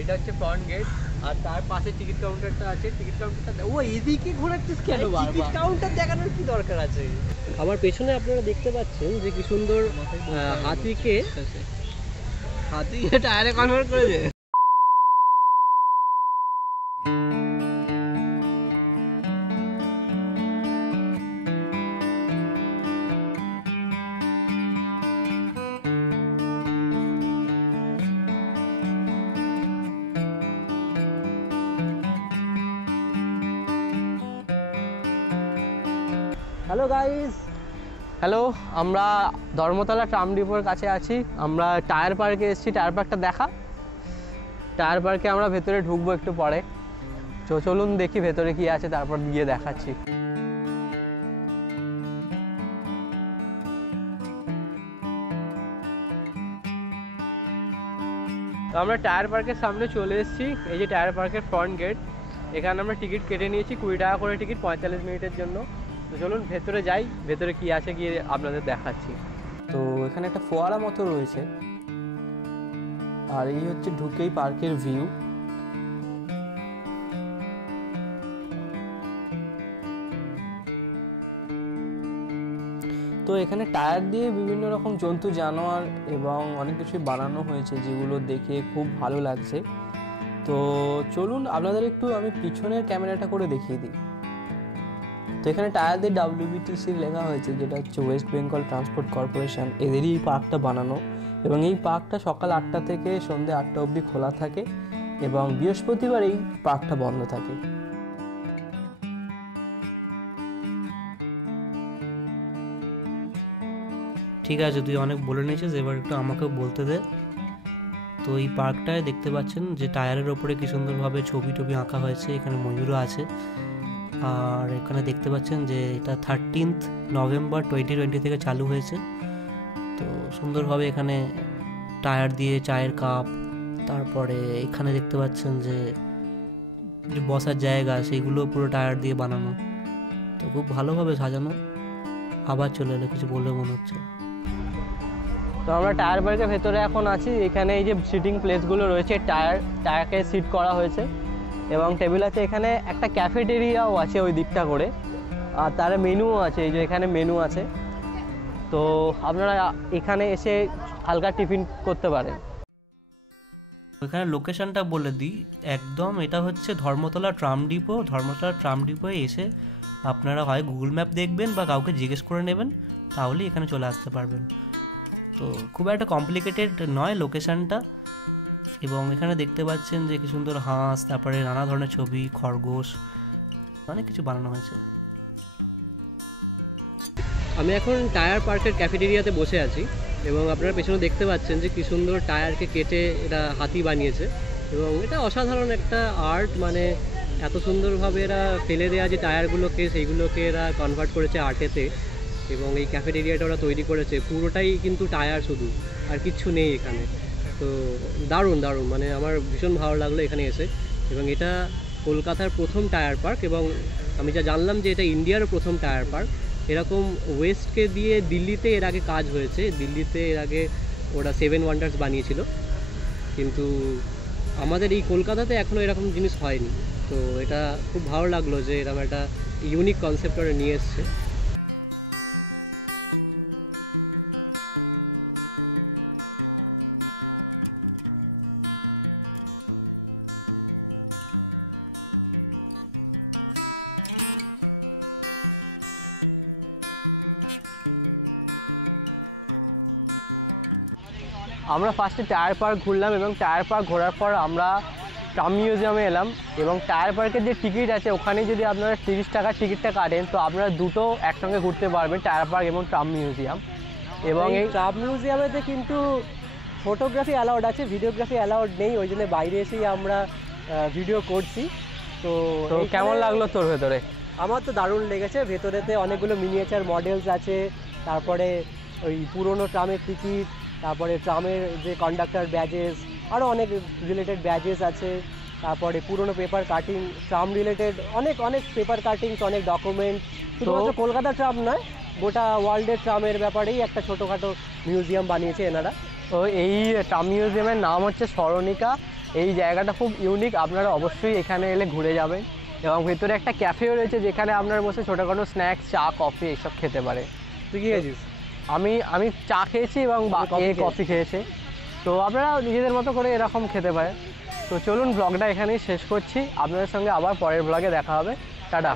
এটা হচ্ছে front gate, আর তার পাশে টিকিট কাউন্টারটা আছে। টিকিট কাউন্টারটা ও এদিকে ঘোরাচ্ছিস কেন? টিকিট কাউন্টার দেখানোর কি দরকার আছে? আমার পেছনে আপনারা দেখতে পাচ্ছেন যে কি সুন্দর হাতিকে টায়ারে কনভার্ট করেছে। Hello guys, hello. আমরা ধর্মতলা ট্রাম ডিপোর কাছে আছি। আমরা টায়ার পার্কে এসেছি। টায়ার পার্কটা দেখা। টায়ার পার্কে আমরা ভেতরে ঢুকবো একটু পরে। চলুন দেখি ভেতরে কি আছে, তারপর গিয়ে দেখাচ্ছি। তো আমরা টায়ার পার্কের সামনে চলে এসেছি। এই যে টায়ার পার্কের ফ্রন্ট গেট, এখানে আমরা টিকিট কেটে নিয়েছি 20 টাকা করে টিকিট 45 মিনিটের জন্য। তো চলুন ভেতরে যাই, ভেতরে কি আছে গিয়ে আপনাদের দেখাচ্ছি। তো এখানে একটা ফোয়ারা মতো রয়েছে, আর এই হচ্ছে ঢুকেই পার্কের ভিউ। তো এখানে টায়ার দিয়ে বিভিন্ন রকম জন্তু জানোয়ার এবং অনেক কিছুই বানানো হয়েছে, যেগুলো দেখে খুব ভালো লাগছে। তো চলুন আপনাদের একটু আমি পিছনের ক্যামেরাটা করে দেখিয়ে দিই। তো এখানে টায়ার দিয়ে WBTC লেখা হয়েছে, যেটা হচ্ছে ওয়েস্ট বেঙ্গল ট্রান্সপোর্ট কর্পোরেশন। এদেরই এই পার্কটা বানানো, এবং এই পার্কটা সকাল 8টা থেকে সন্ধ্যে 8টা অবধি খোলা থাকে, এবং বৃহস্পতিবার এই পার্কটা বন্ধ থাকে। ঠিক আছে, তুই অনেক বলে নিয়েছিস, এবার একটু আমাকেও বলতে দে। তো এই পার্কটায় দেখতে পাচ্ছেন যে টায়ারের ওপরে কি সুন্দরভাবে ছবি টবি আঁকা হয়েছে, এখানে ময়ূরও আছে। আর এখানে দেখতে পাচ্ছেন যে এটা 13 নভেম্বর 2020 থেকে চালু হয়েছে। তো সুন্দরভাবে এখানে টায়ার দিয়ে চায়ের কাপ, তারপরে এখানে দেখতে পাচ্ছেন যে বসার জায়গা, সেইগুলো পুরো টায়ার দিয়ে বানানো। তো খুব ভালোভাবে সাজানো। আবার চলে এলো, কিছু বললে মনে হচ্ছে। তো আমরা টায়ার পার্কের ভেতরে এখন আছি। এখানে এই যে সিটিং প্লেসগুলো রয়েছে, টায়ারকে সিট করা হয়েছে, এবং টেবিল আছে। এখানে একটা ক্যাফেটেরিয়াও আছে ওই দিকটা করে, আর তার মেনুও আছে। এই যে এখানে মেনু আছে। তো আপনারা এখানে এসে হালকা টিফিন করতে পারেন। এখানে লোকেশনটা বলে দিই একদম। এটা হচ্ছে Dharmatala tram depot. Dharmatala tram ডিপোয় এসে আপনারা হয় গুগল ম্যাপ দেখবেন বা কাউকে জিজ্ঞেস করে নেবেন, তাহলে এখানে চলে আসতে পারবেন। তো খুব একটা কমপ্লিকেটেড নয় লোকেশনটা। এবং এখানে দেখতে পাচ্ছেন যে কি সুন্দর হাঁস, তারপরে নানা ধরনের ছবি, খরগোশ, অনেক কিছু বানানো হয়েছে। আমি এখন টায়ার পার্কের ক্যাফেটেরিয়াতে বসে আছি, এবং আপনারা পেছনে দেখতে পাচ্ছেন যে কি সুন্দর টায়ারকে কেটে এটা হাতি বানিয়েছে, এবং এটা অসাধারণ একটা আর্ট। মানে এত সুন্দরভাবে এরা ফেলে দেওয়া যে টায়ারগুলোকে, সেইগুলোকে এরা কনভার্ট করেছে আর্টেতে। এবং এই ক্যাফেটেরিয়াটা ওরা তৈরি করেছে, পুরোটাই কিন্তু টায়ার শুধু, আর কিচ্ছু নেই এখানে। তো দারুণ দারুণ, মানে আমার ভীষণ ভালো লাগলো এখানে এসে। এবং এটা কলকাতার প্রথম টায়ার পার্ক, এবং আমি যা জানলাম যে এটা ইন্ডিয়ারও প্রথম টায়ার পার্ক। এরকম ওয়েস্টকে দিয়ে দিল্লিতে এর আগে কাজ হয়েছে। দিল্লিতে এর আগে ওরা 7 ওয়ান্ডার্স বানিয়েছিল, কিন্তু আমাদের এই কলকাতাতে এখনও এরকম জিনিস হয়নি। তো এটা খুব ভালো লাগলো যে এরকম একটা ইউনিক কনসেপ্ট ওরা নিয়ে এসছে। আমরা ফার্স্টে টায়ার পার্ক ঘুরলাম, এবং টায়ার পার্ক ঘোরার পর আমরা ট্রাম মিউজিয়ামে এলাম। এবং টায়ার পার্কের যে টিকিট আছে, ওখানে যদি আপনারা 30 টাকার টিকিটটা কাটেন, তো আপনারা দুটো একসঙ্গে ঘুরতে পারবেন, টায়ার পার্ক এবং ট্রাম মিউজিয়াম। এবং এই ট্রাম মিউজিয়ামেতে কিন্তু ফটোগ্রাফি অ্যালাউড আছে, ভিডিওগ্রাফি অ্যালাউড নেই, ওই জন্য বাইরে এসেই আমরা ভিডিও করছি। তো কেমন লাগলো তোর ভেতরে? আমার তো দারুণ লেগেছে। ভেতরেতে অনেকগুলো মিনিয়েচার মডেলস আছে, তারপরে ওই পুরনো ট্রামের টিকিট, তারপরে ট্রামের যে কন্ডাক্টর ব্যাজেস, আরও অনেক রিলেটেড ব্যাজেস আছে। তারপরে পুরনো পেপার কাটিং, ট্রাম রিলেটেড অনেক অনেক পেপার কাটিংস, অনেক ডকুমেন্ট। শুধুমাত্র কলকাতা ট্রাম নয়, গোটা ওয়ার্ল্ডের ট্রামের ব্যাপারেই একটা ছোটোখাটো মিউজিয়াম বানিয়েছে এনারা। তো এই ট্রাম মিউজিয়ামের নাম হচ্ছে স্মরণিকা এই জায়গাটা খুব ইউনিক, আপনারা অবশ্যই এখানে এলে ঘুরে যাবেন। এবং ভেতরে একটা ক্যাফেও রয়েছে যেখানে আপনারা বসে ছোটোখাটো স্ন্যাক্স, চা, কফি এইসব খেতে পারে। তুই কি গেছিস? আমি চা খেয়েছি এবং কফি খেয়েছে। তো আপনারা নিজেদের মতো করে এরকম খেতে পারেন। তো চলুন ব্লগটা এখানেই শেষ করছি, আপনাদের সঙ্গে আবার পরের ব্লগে দেখা হবে। টাটা।